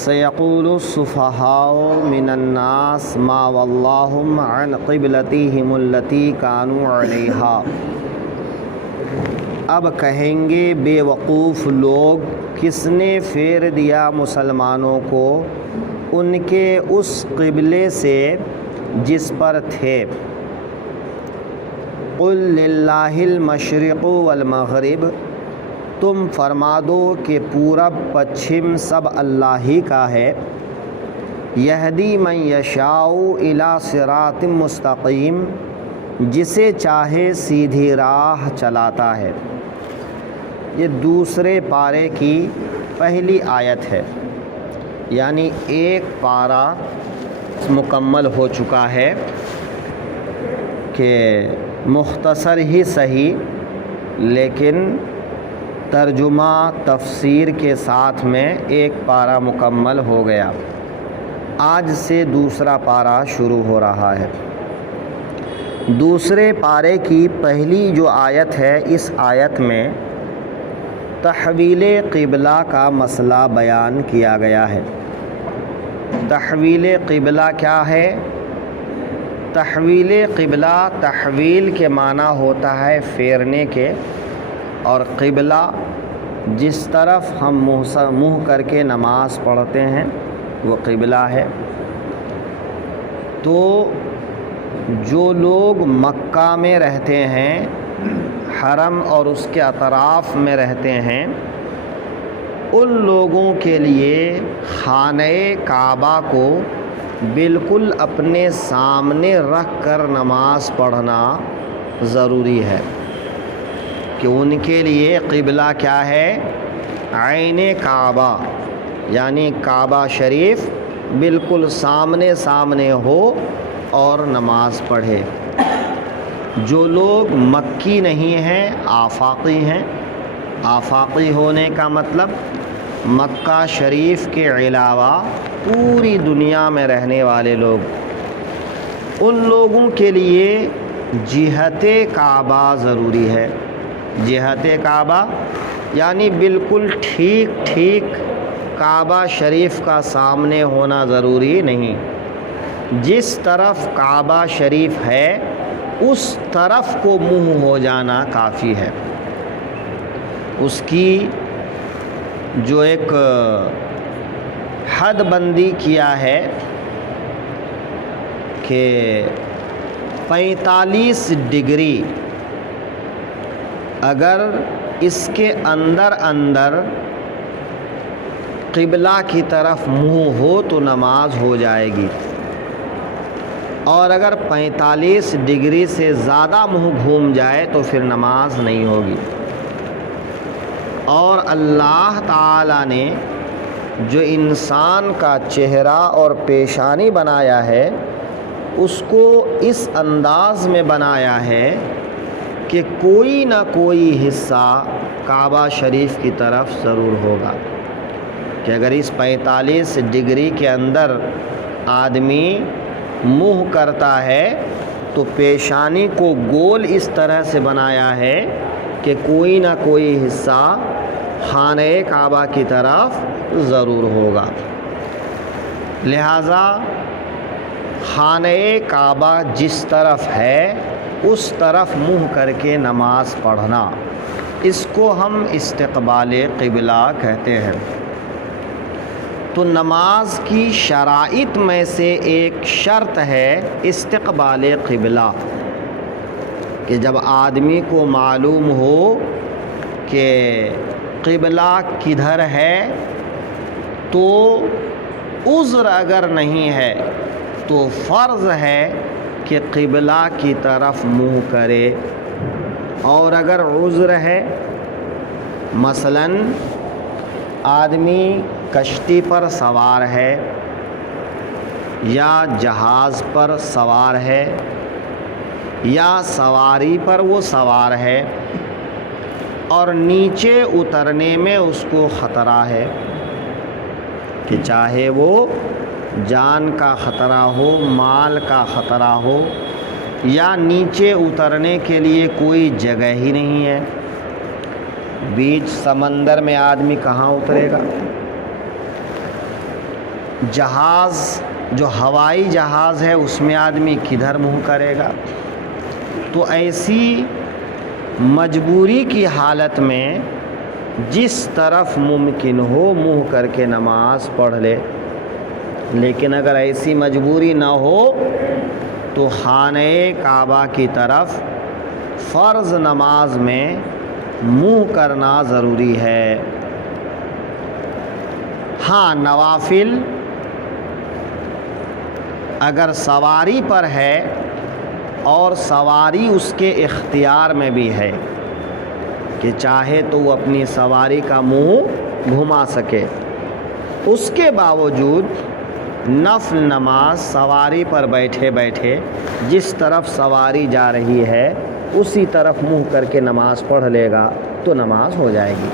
سیقول السفہاء من الناس ما واللہم عن قبلتہم التی کانوا علیہا۔ اب کہیں گے بے وقوف لوگ، کس نے پھیر دیا مسلمانوں کو ان کے اس قبلے سے جس پر تھے۔ قل للہ المشرق والمغرب، تم فرما دو کہ پورب پچھم سب اللہ ہی کا ہے۔ یہدی من یشاء الی صراط مستقیم، جسے چاہے سیدھی راہ چلاتا ہے۔ یہ دوسرے پارے کی پہلی آیت ہے، یعنی ایک پارہ مکمل ہو چکا ہے کہ مختصر ہی صحیح، لیکن ترجمہ تفسیر کے ساتھ میں ایک پارہ مکمل ہو گیا۔ آج سے دوسرا پارہ شروع ہو رہا ہے۔ دوسرے پارے کی پہلی جو آیت ہے، اس آیت میں تحویل قبلہ کا مسئلہ بیان کیا گیا ہے۔ تحویل قبلہ کیا ہے؟ تحویل قبلہ، تحویل کے معنی ہوتا ہے پھیرنے کے، اور قبلہ جس طرف ہم منہ کر کے نماز پڑھتے ہیں وہ قبلہ ہے۔ تو جو لوگ مکہ میں رہتے ہیں، حرم اور اس کے اطراف میں رہتے ہیں، ان لوگوں کے لیے خانہ کعبہ کو بالکل اپنے سامنے رکھ کر نماز پڑھنا ضروری ہے، کہ ان کے لیے قبلہ کیا ہے؟ عین کعبہ، یعنی کعبہ شریف بالکل سامنے سامنے ہو اور نماز پڑھے۔ جو لوگ مکی نہیں ہیں، آفاقی ہیں۔ آفاقی ہونے کا مطلب مکہ شریف کے علاوہ پوری دنیا میں رہنے والے لوگ، ان لوگوں کے لیے جہت کعبہ ضروری ہے۔ جہت کعبہ یعنی بالکل ٹھیک کعبہ شریف کا سامنے ہونا ضروری نہیں، جس طرف کعبہ شریف ہے اس طرف کو منہ ہو جانا کافی ہے۔ اس کی جو ایک حد بندی کیا ہے کہ 45 ڈگری اگر اس کے اندر قبلہ کی طرف منہ ہو تو نماز ہو جائے گی، اور اگر 45 ڈگری سے زیادہ منہ گھوم جائے تو پھر نماز نہیں ہوگی۔ اور اللہ تعالیٰ نے جو انسان کا چہرہ اور پیشانی بنایا ہے، اس کو اس انداز میں بنایا ہے کہ کوئی نہ کوئی حصہ کعبہ شریف کی طرف ضرور ہوگا، کہ اگر اس 45 ڈگری کے اندر آدمی منہ کرتا ہے تو پیشانی کو گول اس طرح سے بنایا ہے کہ کوئی نہ کوئی حصہ خانہ کعبہ کی طرف ضرور ہوگا۔ لہذا خانہ کعبہ جس طرف ہے اس طرف منہ کر کے نماز پڑھنا، اس کو ہم استقبال قبلہ کہتے ہیں۔ تو نماز کی شرائط میں سے ایک شرط ہے استقبال قبلہ، کہ جب آدمی کو معلوم ہو کہ قبلہ کدھر ہے، تو عذر اگر نہیں ہے تو فرض ہے کہ قبلہ کی طرف منہ کرے، اور اگر عذر ہے، مثلاً آدمی کشتی پر سوار ہے یا جہاز پر سوار ہے یا سواری پر وہ سوار ہے، اور نیچے اترنے میں اس کو خطرہ ہے، کہ چاہے وہ جان کا خطرہ ہو، مال کا خطرہ ہو، یا نیچے اترنے کے لیے کوئی جگہ ہی نہیں ہے، بیچ سمندر میں آدمی کہاں اترے گا؟ جہاز جو ہوائی جہاز ہے اس میں آدمی کدھر منہ کرے گا؟ تو ایسی مجبوری کی حالت میں جس طرف ممکن ہو منہ کر کے نماز پڑھ لے، لیکن اگر ایسی مجبوری نہ ہو تو خانہ کعبہ کی طرف فرض نماز میں منہ کرنا ضروری ہے۔ ہاں، نوافل اگر سواری پر ہے اور سواری اس کے اختیار میں بھی ہے کہ چاہے تو وہ اپنی سواری کا منہ گھما سکے، اس کے باوجود نفل نماز سواری پر بیٹھے بیٹھے جس طرف سواری جا رہی ہے اسی طرف منہ کر کے نماز پڑھ لے گا تو نماز ہو جائے گی۔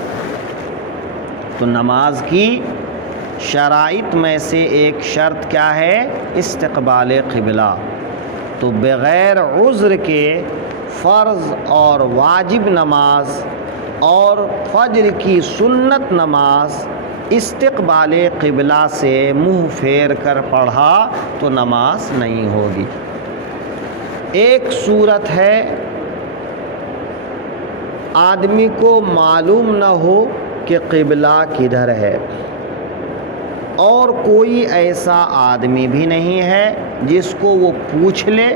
تو نماز کی شرائط میں سے ایک شرط کیا ہے؟ استقبال قبلہ۔ تو بغیر عذر کے فرض اور واجب نماز اور فجر کی سنت نماز استقبال قبلہ سے منہ پھیر کر پڑھا تو نماز نہیں ہوگی۔ ایک صورت ہے آدمی کو معلوم نہ ہو کہ قبلہ کدھر ہے، اور کوئی ایسا آدمی بھی نہیں ہے جس کو وہ پوچھ لے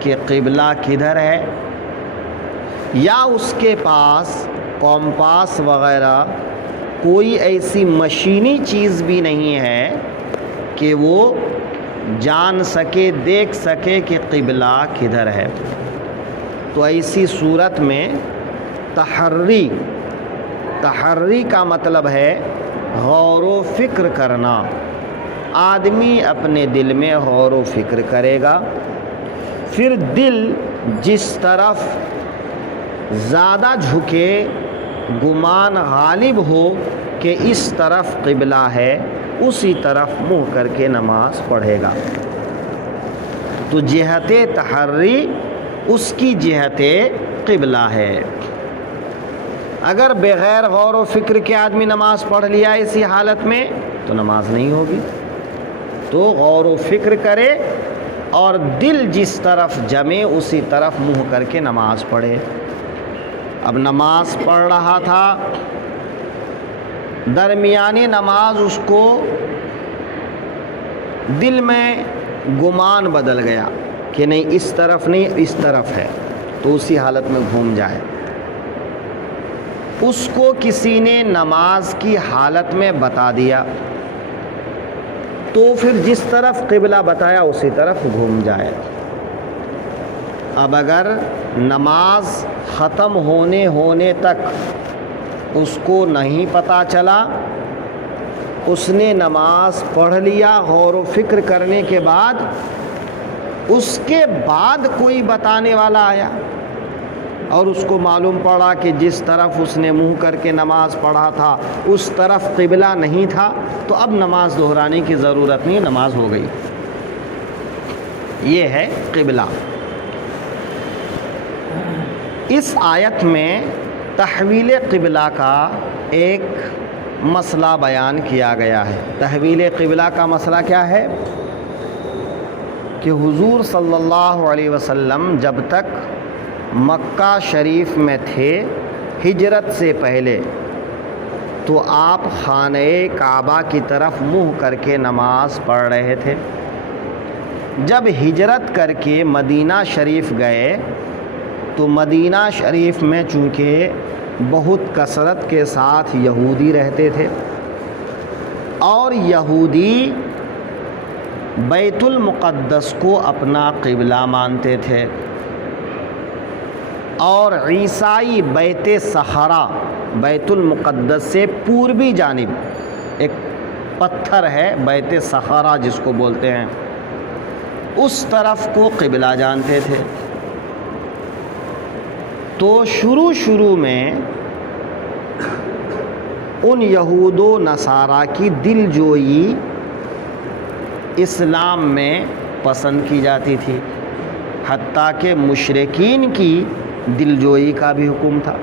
کہ قبلہ کدھر ہے، یا اس کے پاس کمپاس وغیرہ کوئی ایسی مشینی چیز بھی نہیں ہے کہ وہ جان سکے، دیکھ سکے کہ قبلہ کدھر ہے۔ تو ایسی صورت میں تحری کا مطلب ہے غور و فکر کرنا۔ آدمی اپنے دل میں غور و فکر کرے گا، پھر دل جس طرف زیادہ جھکے، گمان غالب ہو کہ اس طرف قبلہ ہے، اسی طرف منہ کر کے نماز پڑھے گا۔ تو جہت تحری اس کی جہت قبلہ ہے۔ اگر بغیر غور و فکر کے آدمی نماز پڑھ لیا اسی حالت میں تو نماز نہیں ہوگی۔ تو غور و فکر کرے اور دل جس طرف جمے اسی طرف منہ کر کے نماز پڑھے۔ اب نماز پڑھ رہا تھا، درمیانی نماز اس کو دل میں گمان بدل گیا کہ نہیں اس طرف نہیں اس طرف ہے، تو اسی حالت میں گھوم جائے۔ اس کو کسی نے نماز کی حالت میں بتا دیا تو پھر جس طرف قبلہ بتایا اسی طرف گھوم جائے۔ اب اگر نماز ختم ہونے تک اس کو نہیں پتہ چلا، اس نے نماز پڑھ لیا غور و فکر کرنے کے بعد، اس کے بعد کوئی بتانے والا آیا اور اس کو معلوم پڑا کہ جس طرف اس نے منہ کر کے نماز پڑھا تھا اس طرف قبلہ نہیں تھا، تو اب نماز دہرانے کی ضرورت نہیں، نماز ہو گئی۔ یہ ہے قبلہ۔ اس آیت میں تحویل قبلہ کا ایک مسئلہ بیان کیا گیا ہے۔ تحویل قبلہ کا مسئلہ کیا ہے کہ حضور صلی اللہ علیہ وسلم جب تک مکہ شریف میں تھے ہجرت سے پہلے، تو آپ خانہ کعبہ کی طرف منہ کر کے نماز پڑھ رہے تھے۔ جب ہجرت کر کے مدینہ شریف گئے تو مدینہ شریف میں چونکہ بہت کثرت کے ساتھ یہودی رہتے تھے، اور یہودی بیت المقدس کو اپنا قبلہ مانتے تھے، اور عیسائی بیت صخرہ، بیت المقدس سے پوربی جانب ایک پتھر ہے بیت صخرہ جس کو بولتے ہیں، اس طرف کو قبلہ جانتے تھے۔ تو شروع میں ان یہود و نصارہ کی دل جوئی اسلام میں پسند کی جاتی تھی، حتیٰ کہ مشرکین کی دل جوئی کا بھی حکم تھا۔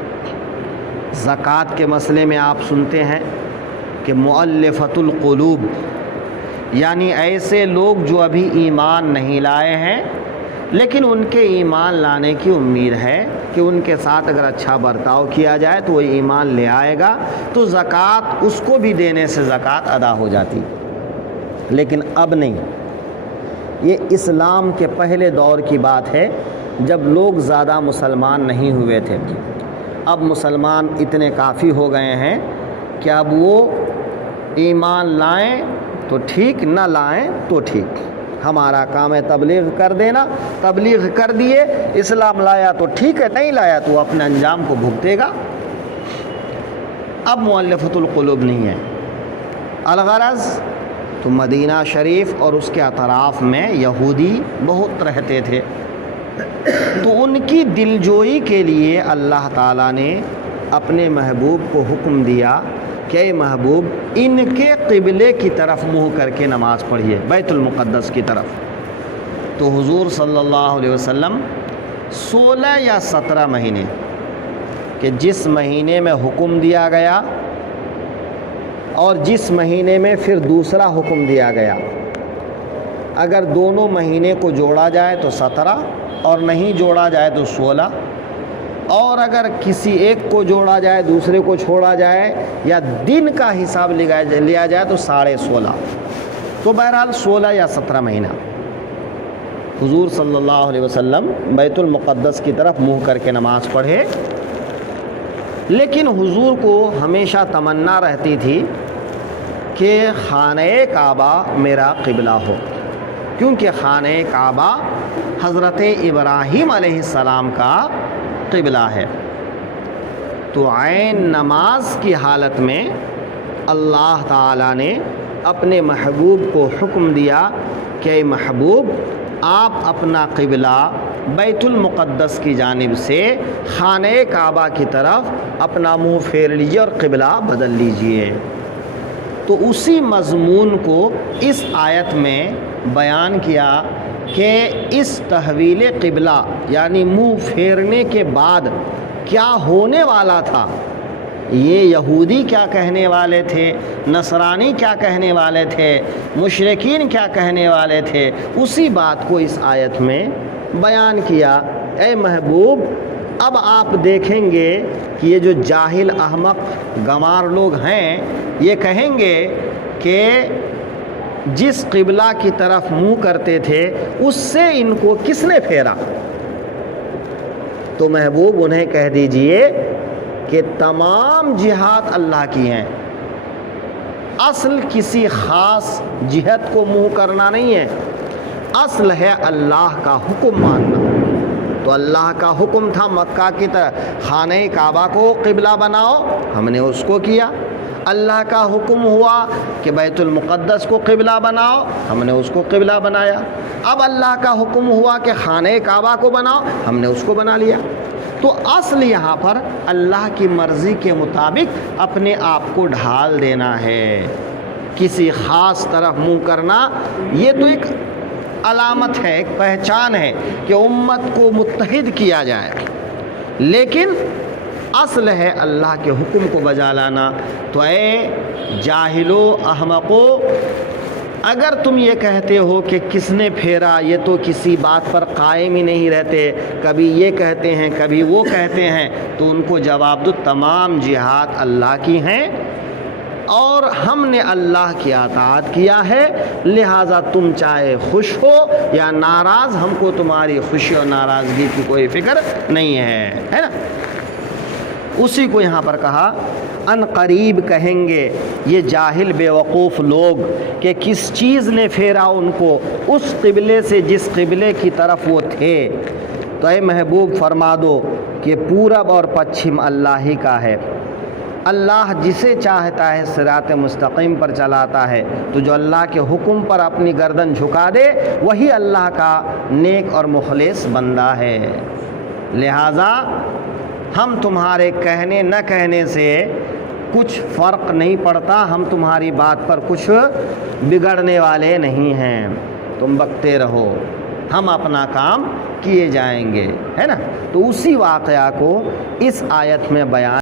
زکوٰۃ کے مسئلے میں آپ سنتے ہیں کہ مؤلفۃ القلوب، یعنی ایسے لوگ جو ابھی ایمان نہیں لائے ہیں لیکن ان کے ایمان لانے کی امید ہے کہ ان کے ساتھ اگر اچھا برتاؤ کیا جائے تو وہ ایمان لے آئے گا، تو زکوٰۃ اس کو بھی دینے سے زکوٰۃ ادا ہو جاتی۔ لیکن اب نہیں، یہ اسلام کے پہلے دور کی بات ہے جب لوگ زیادہ مسلمان نہیں ہوئے تھے۔ اب مسلمان اتنے کافی ہو گئے ہیں کہ اب وہ ایمان لائیں تو ٹھیک، نہ لائیں تو ٹھیک، ہمارا کام ہے تبلیغ کر دینا، تبلیغ کر دیے، اسلام لایا تو ٹھیک ہے، نہیں لایا تو اپنے انجام کو بھگتے گا۔ اب مؤلفۃ القلوب نہیں ہے۔ الغرض تو مدینہ شریف اور اس کے اطراف میں یہودی بہت رہتے تھے، تو ان کی دلجوئی کے لیے اللہ تعالیٰ نے اپنے محبوب کو حکم دیا کہ اے محبوب ان کے قبلے کی طرف منہ کر کے نماز پڑھیے، بیت المقدس کی طرف۔ تو حضور صلی اللہ علیہ وسلم 16 یا 17 مہینے کہ جس مہینے میں حکم دیا گیا اور جس مہینے میں پھر دوسرا حکم دیا گیا، اگر دونوں مہینے کو جوڑا جائے تو 17 اور نہیں جوڑا جائے تو 16، اور اگر کسی ایک کو جوڑا جائے دوسرے کو چھوڑا جائے یا دن کا حساب لیا جائے تو 16.5۔ تو بہرحال 16 یا 17 مہینہ حضور صلی اللہ علیہ وسلم بیت المقدس کی طرف منہ کر کے نماز پڑھے۔ لیکن حضور کو ہمیشہ تمنا رہتی تھی کہ خانہ کعبہ میرا قبلہ ہو، کیونکہ خانہ کعبہ حضرت ابراہیم علیہ السلام کا قبلہ ہے۔ تو عین نماز کی حالت میں اللہ تعالیٰ نے اپنے محبوب کو حکم دیا کہ اے محبوب آپ اپنا قبلہ بیت المقدس کی جانب سے خانہ کعبہ کی طرف اپنا منہ پھیر لیجیے اور قبلہ بدل لیجیے۔ تو اسی مضمون کو اس آیت میں بیان کیا کہ اس تحویل قبلہ یعنی منہ پھیرنے کے بعد کیا ہونے والا تھا، یہ یہودی کیا کہنے والے تھے، نصرانی کیا کہنے والے تھے، مشرکین کیا کہنے والے تھے، اسی بات کو اس آیت میں بیان کیا۔ اے محبوب اب آپ دیکھیں گے کہ یہ جو جاہل احمق گنوار لوگ ہیں یہ کہیں گے کہ جس قبلہ کی طرف منہ کرتے تھے اس سے ان کو کس نے پھیرا؟ تو محبوب انہیں کہہ دیجئے کہ تمام جہات اللہ کی ہیں، اصل کسی خاص جہت کو منہ کرنا نہیں ہے، اصل ہے اللہ کا حکم ماننا۔ تو اللہ کا حکم تھا مکہ کی طرح خانہ کعبہ کو قبلہ بناؤ، ہم نے اس کو کیا۔ اللہ کا حکم ہوا کہ بیت المقدس کو قبلہ بناؤ، ہم نے اس کو قبلہ بنایا۔ اب اللہ کا حکم ہوا کہ خانہ کعبہ کو بناؤ، ہم نے اس کو بنا لیا۔ تو اصل یہاں پر اللہ کی مرضی کے مطابق اپنے آپ کو ڈھال دینا ہے، کسی خاص طرف منہ کرنا یہ تو ایک علامت ہے، ایک پہچان ہے کہ امت کو متحد کیا جائے، لیکن اصل ہے اللہ کے حکم کو بجا لانا۔ تو اے جاہلو احمقو، اگر تم یہ کہتے ہو کہ کس نے پھیرا، یہ تو کسی بات پر قائم ہی نہیں رہتے، کبھی یہ کہتے ہیں کبھی وہ کہتے ہیں، تو ان کو جواب دو تمام جہات اللہ کی ہیں اور ہم نے اللہ کی اطاعت کیا ہے، لہٰذا تم چاہے خوش ہو یا ناراض، ہم کو تمہاری خوشی اور ناراضگی کی کوئی فکر نہیں ہے نا۔ اسی کو یہاں پر کہا ان قریب کہیں گے یہ جاہل بے وقوف لوگ کہ کس چیز نے پھیرا ان کو اس قبلے سے جس قبلے کی طرف وہ تھے۔ تو اے محبوب فرما دو کہ پورب اور پچھم اللہ ہی کا ہے، اللہ جسے چاہتا ہے صراط مستقیم پر چلاتا ہے، تو جو اللہ کے حکم پر اپنی گردن جھکا دے وہی اللہ کا نیک اور مخلص بندہ ہے۔ لہٰذا ہم تمہارے کہنے نہ کہنے سے کچھ فرق نہیں پڑتا، ہم تمہاری بات پر کچھ بگڑنے والے نہیں ہیں، تم بکتے رہو، ہم اپنا کام کیے جائیں گے، ہے نا۔ تو اسی واقعہ کو اس آیت میں بیان